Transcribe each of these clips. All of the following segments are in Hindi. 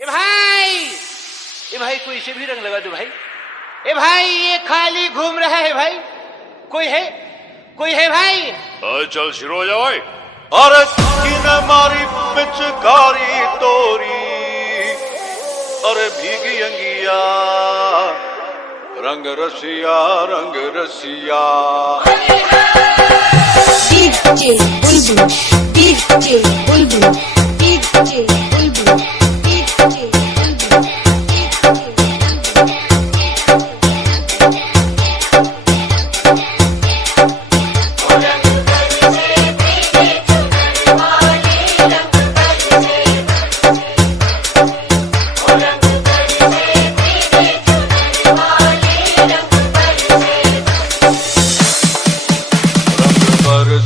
ए भाई कोई इसे भी रंग लगा दो भाई। ए भाई ये खाली घूम रहा है भाई, कोई है भाई? चल शुरू हो जाओ भाई। अरे किन मारी पिचकारी तोरी, अरे भीगी अंगिया रंग रसिया रंग रसिया। DJ Bulbul, DJ Bulbul, DJ Bulbul, DJ Bulbul.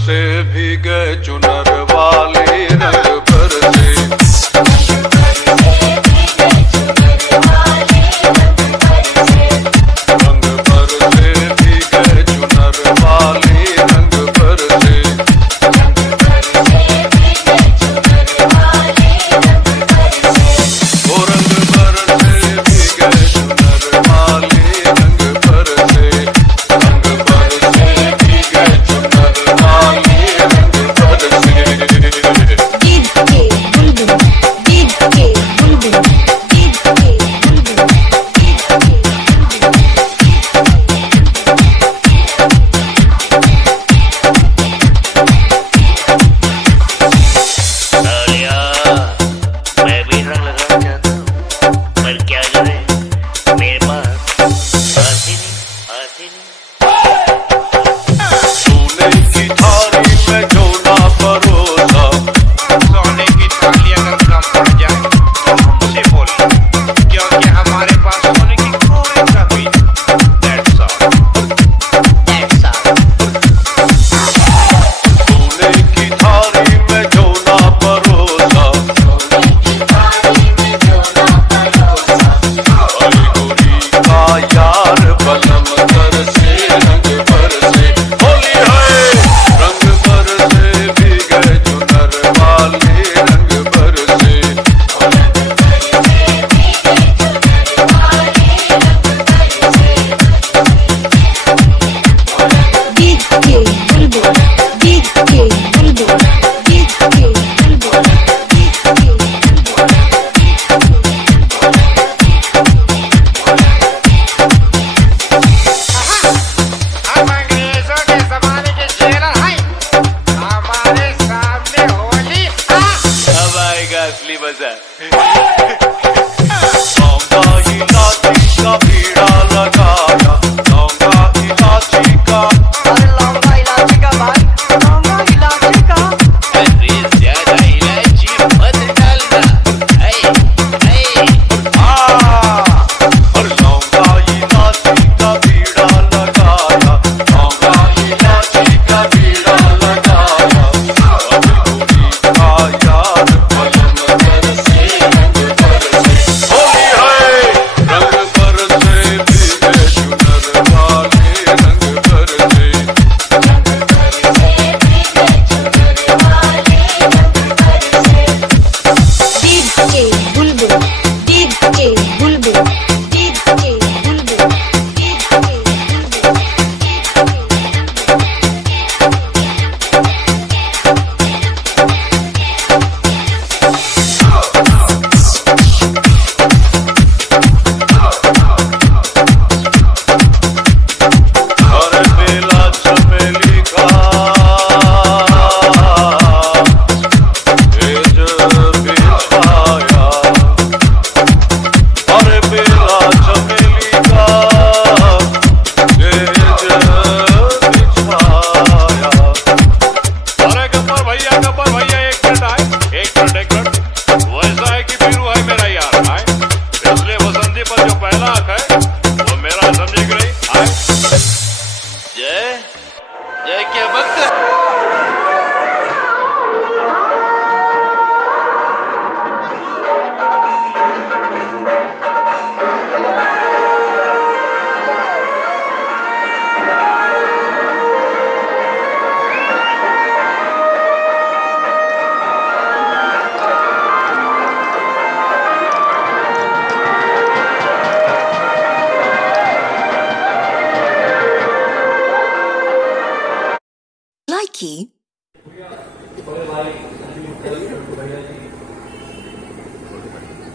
से भीगे चुनर वाले रंग पर से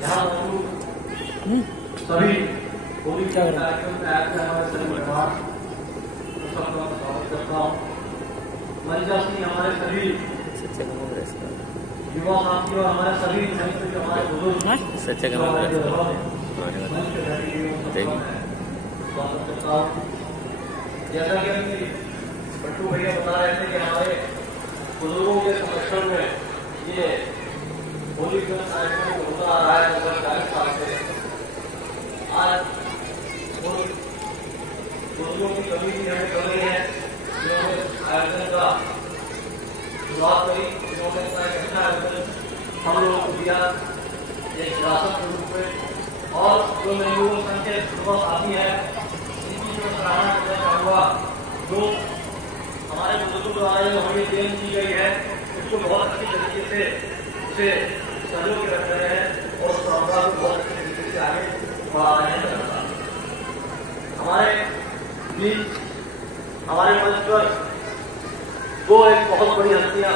यहाँ मौजूद सभी होली के कार्यक्रम में आए थे हमारे सभी मेहमान, तो सबका स्वागत करता हूँ। मंजा सिंह हमारे सभी युवा साथियों, हमारे सभी संस्कृत के हमारे बुजुर्ग स्वागत करता हूँ। जैसा कि अभी पट्टू भैया बता रहे थे कि हमारे बुजुर्गों के संरक्षण में ये होली का कार्यक्रम होता आ रहा है लगभग 40 साल से। आज बुजुर्गों की कमी भी हमें कर रही है, जिन्होंने आयोजन का शुरुआत करी, जिन्होंने अपना एक अच्छा आयोजन हम लोगों को दिया एक विरासत के रूप में। और जो नई युवा संघ के युवा साथी है, इनकी जो सराहना करना चाहूँगा। जो हमारे बुजुर्गों द्वारा जो हमें देन की गई है, उसको बहुत अच्छी तरीके से उसे संजो के रख रहे हैं और उस परंपरा को बहुत अच्छी तरीके से आगे बढ़ा रहे हैं। हमारे बीच हमारे मंच पर वो एक बहुत बड़ी हस्तियां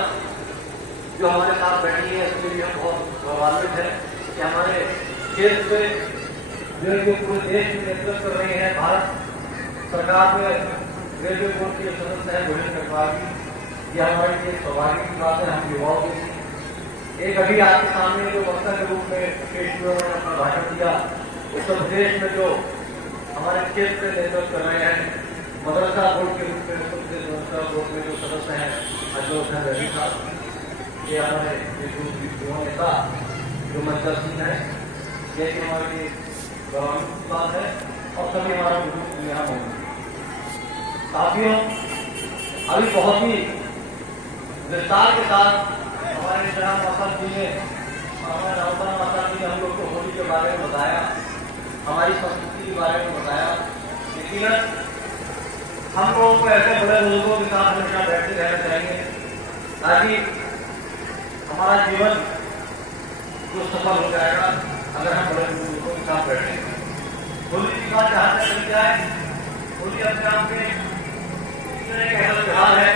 जो हमारे साथ बैठी है, इसके लिए हम बहुत गौरवान्वित है कि हमारे क्षेत्र में जो पूरे देश में नेतृत्व कर रहे हैं। भारत सरकार में रेलवे बोर्ड के सदस्य हैं गोविंद कटवाल, ये हमारे लिए सौभाग्य की बात है। हम युवाओं के एक अभी आपके सामने जो वक्ता के रूप में पेश हुए उन्होंने अपना भाषण दिया। उत्तर प्रदेश में जो हमारे क्षेत्र में नेतृत्व कर रहे हैं, मदरसा बोर्ड के रूप में उत्तर प्रदेश मदरसा बोर्ड में जो सदस्य हैं अशोक रवि साहब, ये हमारे युवा नेता जो मंजा सिंह है, ये हमारे लिए गौरवान्वित की बात है। और सभी हमारे बुजुर्ग यहाँ मौजूद साथियों, अभी बहुत ही विस्तार के साथ हमारे राम माता जी ने, हमारे रामता माता जी ने हम लोग को होली के बारे में बताया, हमारी संस्कृति के बारे में बताया। लेकिन हम लोगों को ऐसे बड़े बुजुर्गों के साथ हमेशा बैठते रहना चाहिए ताकि हमारा जीवन जो सफल हो जाएगा अगर हम बड़े बुजुर्गों के साथ बैठे। होली की बात जहाँ तक चली जाए, होली अपने आप में एक ऐसा त्योहार है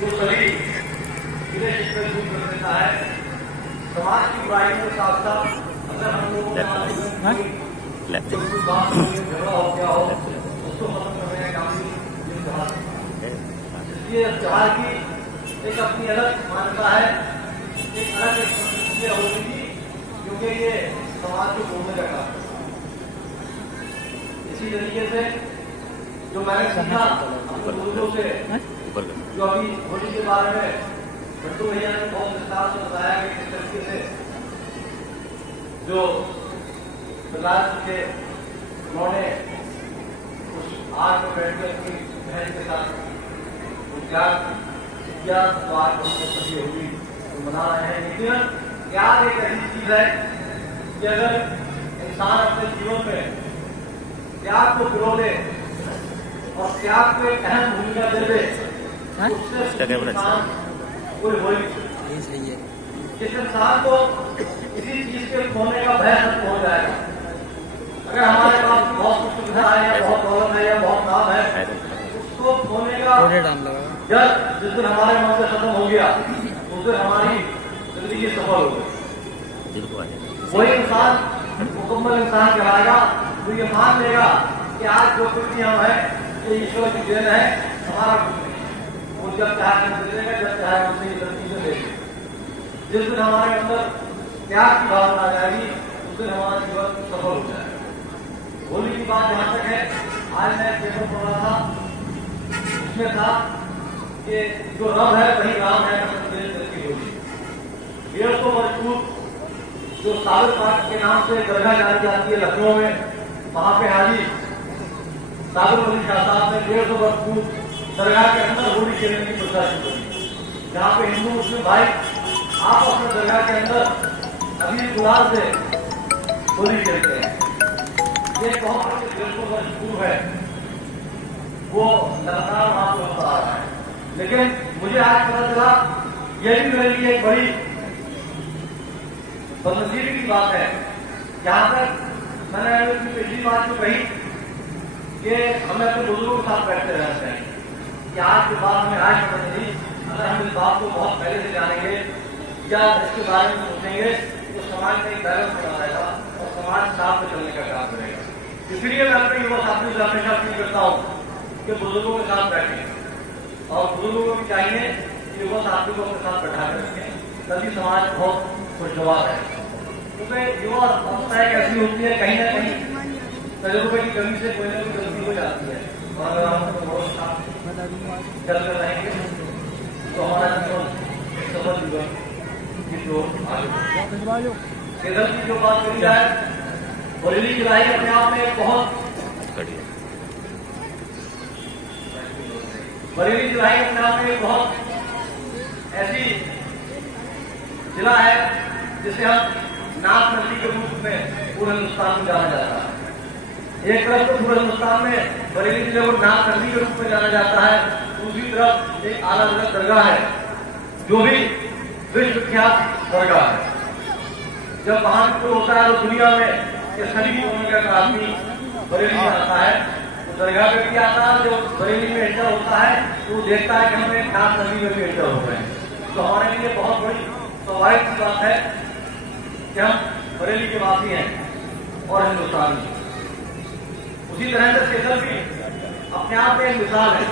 जो सभी दूर कर देता है। समाज की बुराइयों के साथ साथ अगर हम लोगों झगड़ा हो गया हो उसको खत्म करने का काम भी ये त्योहार है। इसलिए त्योहार की एक अपनी अलग मान्यता है, एक अलग संस्कृति होगी, क्योंकि ये समाज को जोड़ने का काम है। इसी तरीके से जो मैंने सीखा अपने बुजुर्गों से, जो अभी होली के बारे में पट्टू भैया ने बहुत विस्तार से बताया कि किस तरीके से जो प्रहलाद के उन्होंने उस आग में बैठकर अपनी बहन के साथ त्याग किया, तो आज हमको सभी होली मना रहे हैं। लेकिन त्याग एक ऐसी चीज है कि अगर इंसान अपने जीवन में त्याग को पिरो ले और त्याग को एक अहम भूमिका दे दे, उससे इंसान कोई हो नहीं। जिस इंसान को किसी चीज के खोने का भय खत्म हो जाएगा, अगर हमारे पास बहुत कुछ सुविधा है या बहुत दौलत है या बहुत नाम है, उसको खोने का डर जिस दिन हमारे मन से खत्म हो गया उस दिन हमारी जिंदगी सफल हो गई। वही इंसान मुकम्मल इंसान कहलाएगा तो ये मान लेगा कि आज जो कुछ भी हम है ये ईश्वर की देन है, हमारा कुछ नहीं। वो जब चाहे मिलेगा, जब चाहे हमसे ये सब चीजें लेंगे। जिस दिन हमारे अंदर त्याग की भावना आ जाएगी उस दिन हमारा जीवन सफल हो जाएगा। होली की बात जहां तक है, आज मैं पेपर पढ़ रहा था, उसमें था कि जो रब है वही राम है की होली। 150 मजबूत जो साबिर पार्क के नाम से दरगाह जानी जाती है लखनऊ में, वहां पे हाजी साबिर अली शाह साहब ने 150 मजबूत दरगाह के अंदर होली खेलने की प्रथा शुरू की, जहाँ पे हिंदू मुस्लिम भाई आप अपने दरगाह के अंदर अभी गुलाल से होली खेलते हैं। ये बहुत बड़े दिलचस्प मजबूर है, वो लगातार वहां पर होता आ रहा है। लेकिन मुझे आज पता चला, यह भी मेरे लिए एक बड़ी बदनसीबी की बात है। जहां तक मैंने अपनी पिछली बात जो कही कि हमें अपने बुजुर्गों के साथ बैठते रहना चाहिए, कि आज के बाद हमें आज पता चली, अगर हम इस बात को बहुत पहले से जानेंगे या इसके बारे में सोचेंगे तो समाज में एक बैलेंस बना रहेगा। समाज साथ में चलने का काम करेगा। इसलिए मैं अपने युवा साथियों से हमेशा अपील करता हूँ कि बुजुर्गों के साथ बैठें और बुजुर्गों को भी चाहिए कि युवा साथियों को अपने साथ बैठा कर रखें, तभी समाज बहुत खुशगवार है। क्योंकि युवा अवस्था एक ऐसी होती है, कहीं ना कहीं तजुर्बे की कमी से कोई ना कोई गलती हो जाती है, और अगर हम बहुत साथ चलकर रहेंगे तो हमारा जीवन एक सफल जीवन की जो आगे केरल की जो बात करी जाए, बरेली की राही अपने आप में एक बहुत बरेली की राही अपने आप में एक बहुत ऐसी जिला है जिसे हम नाथ नदी के रूप में पूरे हिंदुस्तान में जाना जाता है। एक तरफ तो पूरे हिंदुस्तान में बरेली जिले को नाथ नदी के रूप में जाना जाता है, दूसरी तरफ एक आला दरगाह है जो भी विश्व विख्यात दरगाह है। जब महानपुर होता है तो दुनिया में ये सभी कोने का आदमी बरेली में आता है, तो दरगाह पे भी आता है। जो बरेली में एंटर होता है तो वो देखता है कि हमें नाथ नदी में भी एंटर हो रहे हैं। तो हमारे लिए बहुत बड़ी स्वाभाविक की बात है कि हम बरेली के वासी हैं और हिंदुस्तानी। उसी तरह से केरल भी अपने आप में एक मिसाल है।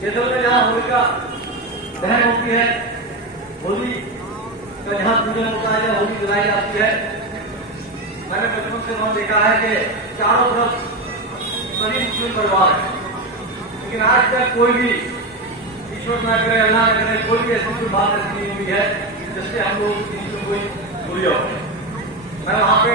केरल में जहाँ होली का दहन होती है, होली का जहाँ पूजन होता है, जहाँ होली जलाई जाती है, मैंने बचपन से वहां देखा है कि चारों तरफ सभी मुस्लिम परिवार है, लेकिन आज तक कोई भी ईश्वर ना करे, अल्लाह न करे, कोई भी ऐसी कोई बात ऐसी नहीं हुई है जिससे हम लोग किसी कोई बुरी हो। मैं वहाँ पे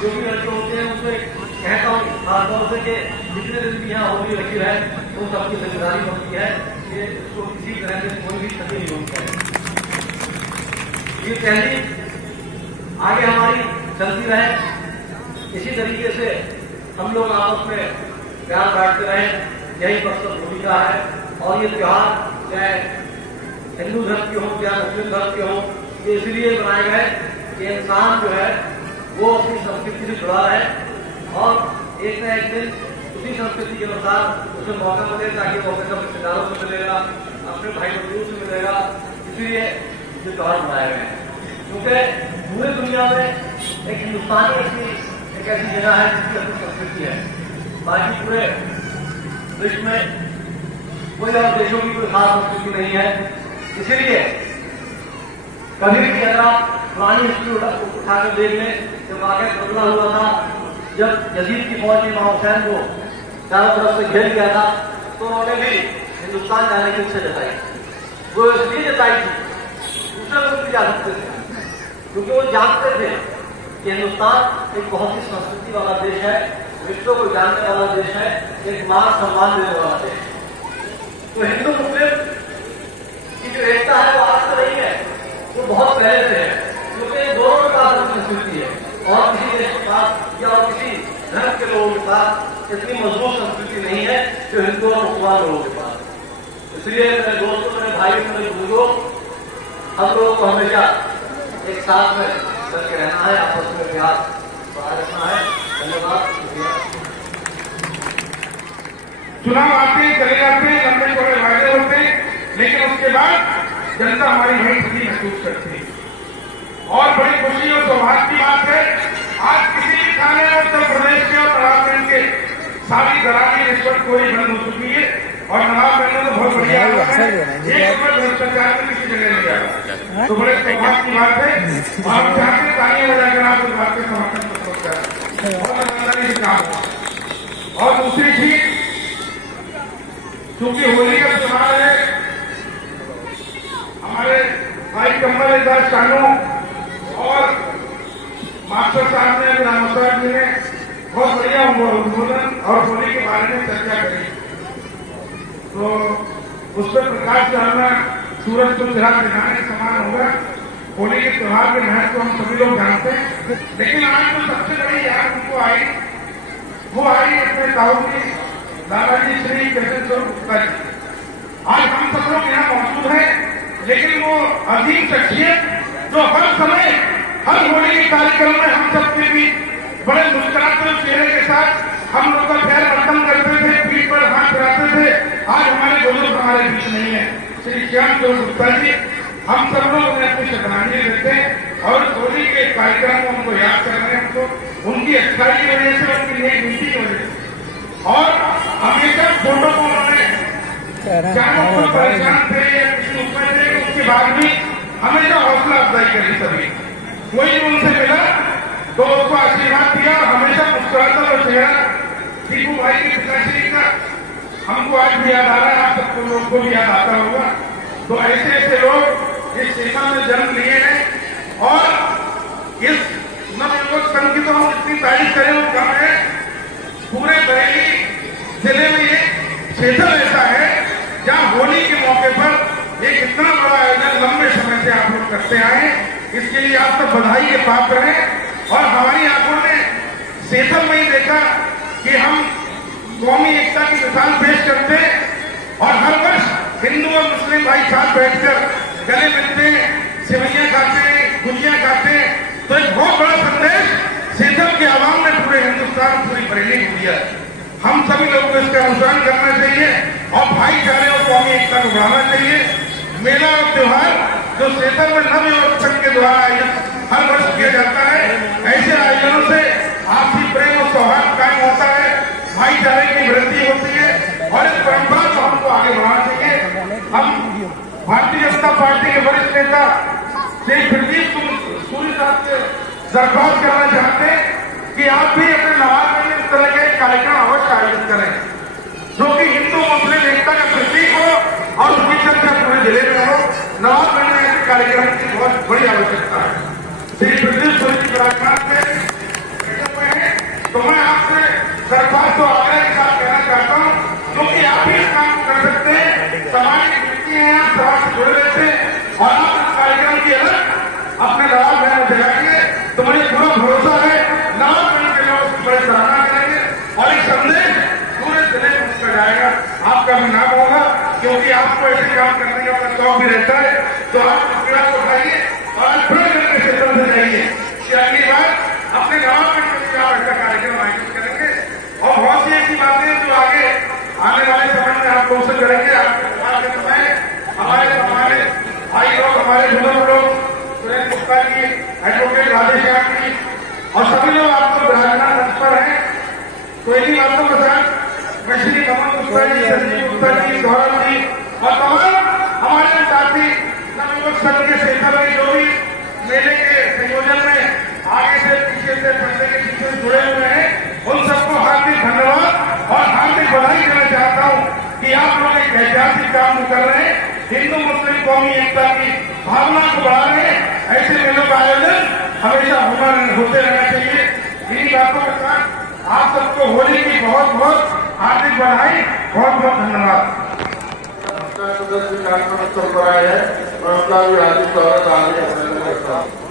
जो भी लड़के होते हैं उनसे कहता हूँ खासतौर से कि जितने दिन भी यहाँ होली रखी है तो सबकी जिम्मेदारी बनती है कि उसको किसी तरह से कोई भी क्षति नहीं होनी चाहिए। ये पहली आगे हमारी चलती रहे, इसी तरीके से हम लोग आपस में प्यार बांटते रहे, यही मकसद होली का है। और ये त्योहार चाहे हिंदू धर्म के हो चाहे मुस्लिम धर्म के हो, ये इसलिए बनाए गए कि इंसान जो है वो अपनी संस्कृति से जुड़ा रहे और एक न एक दिन उसी संस्कृति के अनुसार उसे मौका मिले ताकि वो अपने सब रिश्तेदारों से मिलेगा, अपने भाई बंधुओं से मिलेगा। इसलिए ये त्योहार मनाए गए हैं क्योंकि पूरी दुनिया में एक हिंदुस्तानी एक ऐसी जगह है जिसकी अपनी संस्कृति है। बाकी पूरे विश्व में कोई और देशों की कोई खास संस्कृति नहीं है। इसीलिए कभी भी अगर आप पुरानी हिस्ट्री उठाकर देख लें, जब वाकई बदला हुआ था, जब यजीद की फौज ने इमाम हुसैन को चारों तरफ से घेर लिया था, तो उन्होंने भी हिंदुस्तान जाने की इच्छा जताई। वो इसलिए जताई थी, दूसरे लोग भी जा सकते थे, क्योंकि वो जानते थे कि हिंदुस्तान एक बहुत ही संस्कृति वाला देश है, विश्व को जानने वाला देश है, एक मान सम्मान देने वाला देश है। तो हिंदू मुस्लिम की जो एकता है वो आज से नहीं है, वो बहुत पहले से है, क्योंकि दोनों के पास अपनी संस्कृति है और किसी देश के पास या और किसी धर्म के लोगों के पास इतनी मजबूत संस्कृति नहीं है जो हिंदू और मुसलमान लोगों के पास। इसलिए मेरे दोस्तों, मेरे भाई, मेरे बुजुर्गों, हम लोगों को हमेशा एक साथ में करके रहना है, आपस में प्यार बना रखना है। धन्यवाद। चुनाव आते हैं, चले जाते हैं, लंबे चौड़े वायदे होते हैं, लेकिन उसके बाद जनता हमारी बड़ी खुशी महसूस करती है और बड़ी खुशी और सौभाग्य की बात है। आज किसी भी थाने में उत्तर प्रदेश के और नवाब गंज के सारी दलाली रिश्वत कोई बंद हो चुकी है और नवाब गंज में तो बहुत बढ़िया है, एक रुपये भ्रष्टाचार में किसी जगह नहीं जा रहा, तो बड़े सौभाग्य की बात है। और चाहते तालियां बजाकर आप इस बात के समर्थन को पहुंचा बहुत ईमानदारी से काम हो। और दूसरी चीज, क्योंकि होली का त्योहार है, हमारे भाई कमल दास कानू और मास्टर साहब ने, राम साहब जी ने बहुत बढ़िया उद्बोधन और होली के बारे में चर्चा करी, तो उस पर प्रकाश डालना सूरज को चिराग दिखाने के समान होगा। होली के त्योहार के महत्व हम सभी लोग जानते हैं, लेकिन आज जो सबसे बड़ी याद उनको आई, वो आई अपने ताऊ की दादाजी श्री कृष्णेश्वर गुप्ता जी। आज हम सब लोग यहाँ मौजूद हैं, लेकिन वो अजीम शख्सियत जो हर समय हर होली के कार्यक्रम में हम सबके बीच बड़े मुस्कुराते चेहरे के साथ हम लोग का पैर बर्तन करते थे, पीठ पर हाथ फिराते थे, आज हमारे बुजुर्ग हमारे बीच नहीं है। श्री श्याम चंद्र गुप्ता जी, हम सब लोग उन्हें अपनी श्रद्धांजलि देते हैं और होली के कार्यक्रम को उनको याद कर रहे हैं, उनको उनकी अच्छाई की वजह से, उनकी नेक नीति की वजह से। और हमेशा फोटो को उन्होंने चारों को परेशान थे या किसी ऊपर थे, उसके बाद भी हमेशा हौसला अफजाई करी सभी। कोई उनसे मिला तो उसको आशीर्वाद दिया और हमेशा मुस्कुराता हुआ चेहरा दीपू भाई के पिताश्री का हमको आज भी याद आ रहा है, आप सबको लोग को भी याद आता होगा। तो ऐसे ऐसे लोग इस सेना में जन्म लिए हैं और इस नवयुवक संघ की तो हम इतनी तारीफ करें वो कम है। पूरे बरेली जिले में ये क्षेत्र ऐसा है जहां होली के मौके पर एक इतना बड़ा आयोजन लंबे समय से आप लोग करते आए। इसके लिए आप सब बधाई के पात्र हैं। और हमारी आंखों ने सेतल में ही देखा कि हम कौमी एकता की मिसाल पेश करते और हर वर्ष हिंदू और मुस्लिम भाई साथ बैठकर गले मिलते, सेवैयां खाते, गुजिया खाते। तो एक बहुत बड़ा संदेश सेतल के आवाम ने पूरे हिंदुस्तान, पूरी बरेली को दिया। हम सभी लोगों को इसका अनुसरण करना चाहिए और भाईचारे और कौमी एकता को बढ़ाना चाहिए। मेला और त्योहार जो सेतल में नवयुवक संघ के द्वारा आयोजित हर वर्ष किया जाता है, ऐसे आयोजनों से आपसी प्रेम और सौहार्द कायम होता है, भाईचारे की वृद्धि होती है और इस परंपरा को हमको आगे बढ़ाना चाहिए। हम भारतीय जनता पार्टी के वरिष्ठ नेता श्री प्रदीप सूरी साहब से दरख्वास्त करना चाहते हैं कि आप भी अपने नवाज में इस तरह के कार्यक्रम अवश्य आयोजित करें जो कि हिंदू मुस्लिम एकता का प्रतीक हो और उसकी चर्चा पूरे जिले में हो। नवाज में ऐसे कार्यक्रम की बहुत बड़ी आवश्यकता है। श्री प्रदीप सूरी जी पराक्रम से तो मैं आपसे दरख्वास्त को आग्रह के साथ कहना चाहता हूँ क्योंकि आप भी इस काम को कर सकते हैं, समाज की व्यक्ति हैं, आप समाज से जुड़े रहते हैं और आप इस कार्यक्रम की अलग अपने नवाज बहन में जगाएंगे तो मुझे पूरा भरोसा है नवाज बहन के लोग उसकी बड़ी सराहना करेंगे और एक संदेश पूरे जिले में उसका जाएगा। आपका भी नाम होगा क्योंकि आपको ऐसे काम करने का अपना शौक भी रहता है। तो आप इस पीड़ा को उठाइए और आज फिर करके क्षेत्र से जाइए कि अगली बार अपने गाँव में ऐसा कार्यक्रम आयोजित करेंगे। और बहुत सी ऐसी बातें जो आगे आने वाले समय में आप लोग से करेंगे। आपके समय हमारे भाई लोग, हमारे बुजुर्ग लोग, सुरेश गुप्ता जी, एडवोकेट राधेश्याम जी और सभी लोग आपको विराजमान मंच पर हैं। तो इन्हीं बातों के साथ मैं श्री ममन गुप्ता जी, संजीव गुप्ता जी, गौरव जी और तमाम हमारे साथी नवयुवक संघ के सेतल में जो भी मेले के संयोजन में आगे से पीछे से पहले के पीछे जुड़े हुए हैं, उन सबको हार्दिक धन्यवाद और हार्दिक बधाई देना चाहता हूं कि आप लोग एक ऐतिहासिक काम कर रहे हैं, हिंदू मुस्लिम कौमी एकता की भावना को बढ़ा रहे हैं। ऐसे मेलों का आयोजन हमेशा होते रहना चाहिए। इन्हीं बातों के साथ आप सबको होली की बहुत बहुत हार्दिक बधाई, बहुत बहुत धन्यवाद। कार्यक्रम स्तर पर आए हैं, मैं उनका भी हार्दिक स्वागत अभिनंदन करता हूँ।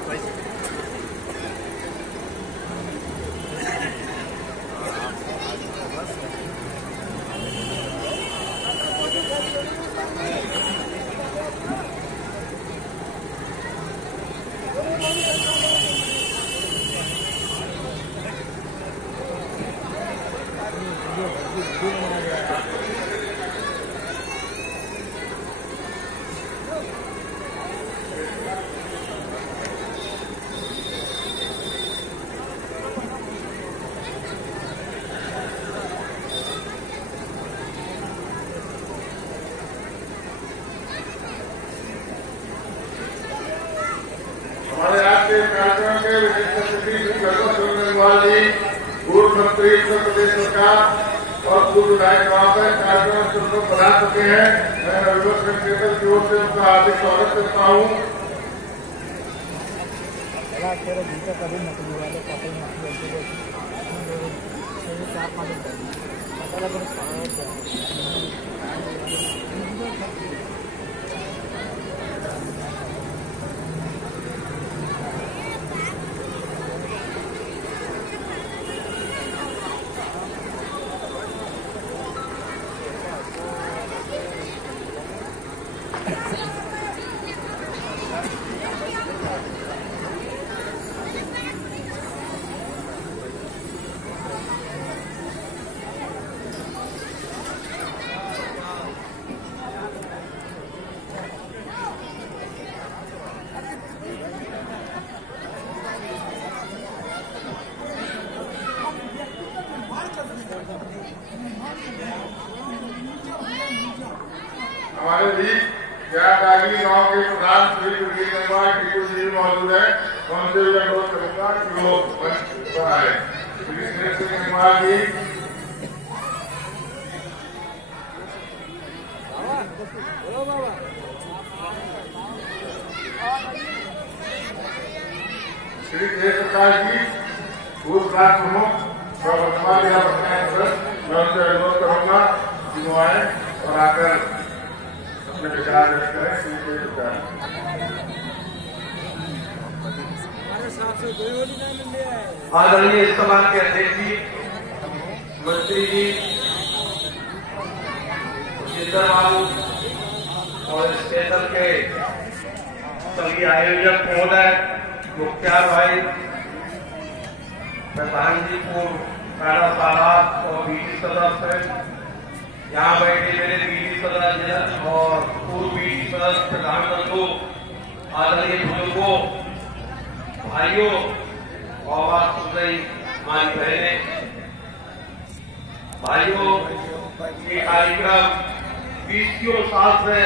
कार्यक्रम के विशिष्ट अतिथि श्री गणपत बेनीवाल जी, पूर्व मंत्री उत्तर प्रदेश सरकार और पूर्व विधायक महोदय कार्यक्रम को बना चुके हैं। मैं नवयुवक संघ सेतल की ओर से उनका हार्दिक स्वागत करता हूँ। हमारे बीच त्यागी गांव के प्रधान श्री गुरजीत गंगवार टीकू जी मौजूद है। मैं उनसे भी अनुरोध करूंगा कि वो मंच पर आए। श्री सुरेश गंगवार जी श्री जय प्रकाश जी पूर्व ब्लॉक प्रमुख और वर्तमान जिला पंचायत सदस्य, मैं उनसे अनुरोध करूंगा कि वो आए और आकर अपने विचार व्यक्त करें। श्री जय प्रकाश आदरणीय इस्तेमाल के अध्यक्ष जी, मंत्री जी, जिंदर बाबू और स्टेशन के सभी आयोजक महोदय, मुख्तार भाई, प्रधान जी, पूर्व कारा साहब और बीडी सदस्य, यहाँ बैठे मेरे बीडी सदस्य और पूर्व बीडी सदस्य, प्रधान बंधु, आदरणीय बुजुर्गों, भाइयों और बात सुन रही हमारी बहनें, भाइयों, ये कार्यक्रम 20 साल से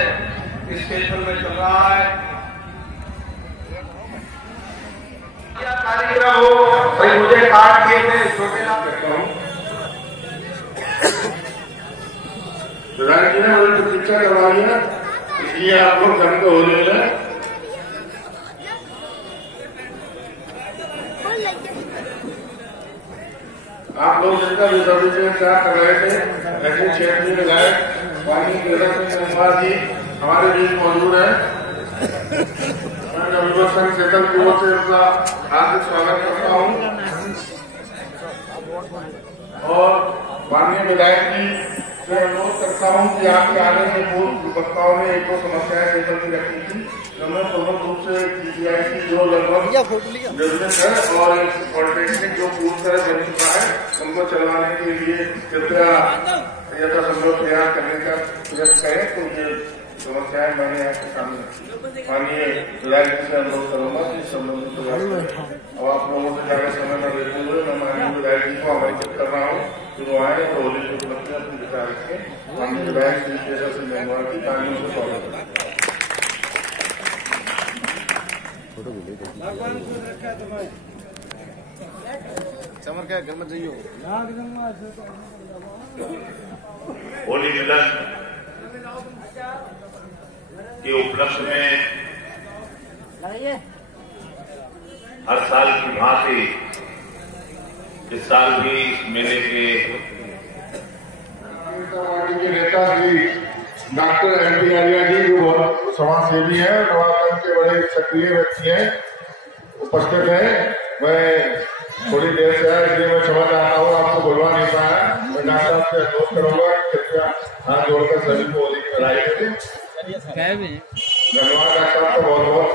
इस स्टेशन में चल रहा है। क्या कार्यक्रम हो भाई, मुझे कार्ड दिए थे छोटे लाभ करता हूँ। प्रधान जी ने मुझे प्रतीक्षा करवाई है, इसलिए आप लोग घर को हो रहे हैं। आप लोग जिनका रिजर्वेशन क्या कर रहे थे, ऐसे क्षेत्र में विधायक माननीय केदार सिंह गंगवार जी हमारे बीच मौजूद है। मैं नवयुवक संघ चेतन की ओर से उनका हार्दिक स्वागत करता हूँ और माननीय विधायक जी से अनुरोध करता हूँ कि आपके आने से पूर्व वक्ताओं ने एक दो समस्याएं चेतन की रखी थी, जिनमें प्रमुख रूप से GPI की जो लगभग जरूरत है और पॉलिटेक्निक जो पूरी तरह बन चुका है, उनको चलवाने के लिए कृपया यथासंभव प्रयास करने का प्रयास करें। तो ये समस्याएं मैंने आपके सामने रखी। माननीय विधायक जी से अनुरोध करूंगा कि संबंधित प्रयास करें। अब आप लोगों से ज्यादा समय न देते हुए मैं माननीय विधायक जी को आमंत्रित कर रहा हूँ कि वो आए और होली के उपलक्ष्य अपने विचार रखें। माननीय विधायक श्री केदार सिंह गंगवार की तालियों से स्वागत करें। चमर क्या घर में जाइयो होली मिलन के उपलक्ष्य में हर साल की भांति इस साल भी इस मेले के पार्टी के नेता श्री डॉक्टर MP आर्या जी जो बहुत समाज सेवी है, नवाबगंज के बड़े सक्रिय व्यक्ति हैं, उपस्थित हैं। मैं थोड़ी देर से आया इसलिए मैं क्षमा चाहता हूँ, आपको बुलवा नहीं पाया। मैं डॉक्टर साहब से अनुरोध करूंगा कृपया हाथ जोड़कर सभी को होली की बधाई दें। धन्यवाद डॉक्टर साहब को बहुत बहुत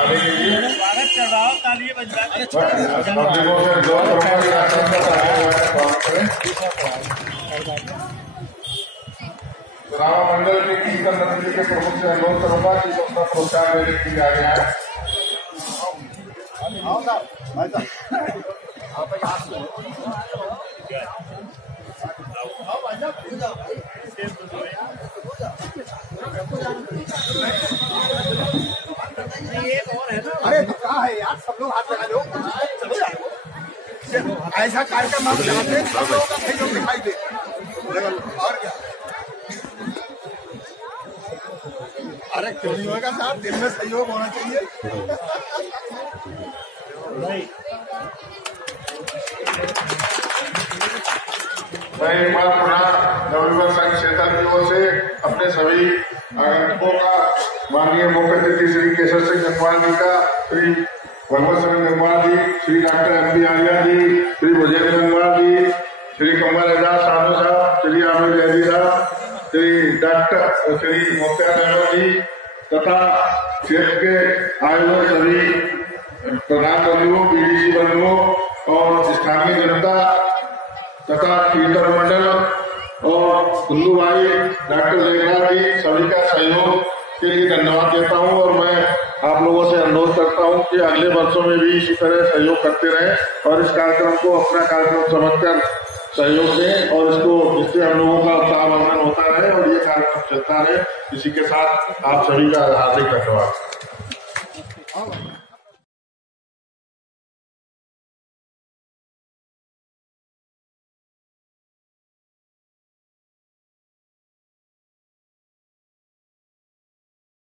आने के लिए। पब्लिकों से अनुरोध करूंगा कि डॉक्टर साहब का स्वागत करें। रामा मंडल के कीर्तन मंडली के प्रमुख से अनुरोध करूंगा कि अपना प्रोत्साहन देने के लिए आगे आए। अरे कहा है यार, सब लोग हाथ लगा दो। ऐसा कार्यक्रम हम चाहते हैं सब लोगों का सहयोग दिखाई दे। और क्या, अरे क्यों नहीं होगा साहब, दिन में सहयोग होना चाहिए। मैं एक बार पुनः नवयुवक संघ चेतन की ओर से अपने सभी आगंतुकों का, माननीय मुख्य अतिथि श्री केशव सिंह गंगवार जी का, श्री भगवत सिंह गंगवार जी, श्री डॉक्टर MP आर्या जी, श्री भुजेंद्र गंगवार जी, श्री कमल एजाज साधु साहब, श्री आमिर जैदी साहब, श्री डॉक्टर श्री मुख्तार जी तथा क्षेत्र के आयोजक सभी प्रधान बंधुओं, BDC बंधुओं और स्थानीय जनता तथा कीर्तन मंडल और कुल्लू भाई, डॉक्टर जयराज जी, सभी का सहयोग के लिए धन्यवाद देता हूं और मैं आप लोगों से अनुरोध करता हूं कि अगले वर्षों में भी इसी तरह सहयोग करते रहें और इस कार्यक्रम को अपना कार्यक्रम समझकर सहयोग दें और इसको जिससे हम लोगों का उत्साहवर्धन होता रहे और ये कार्यक्रम चलता रहे। इसी के साथ आप सभी का हार्दिक धन्यवाद।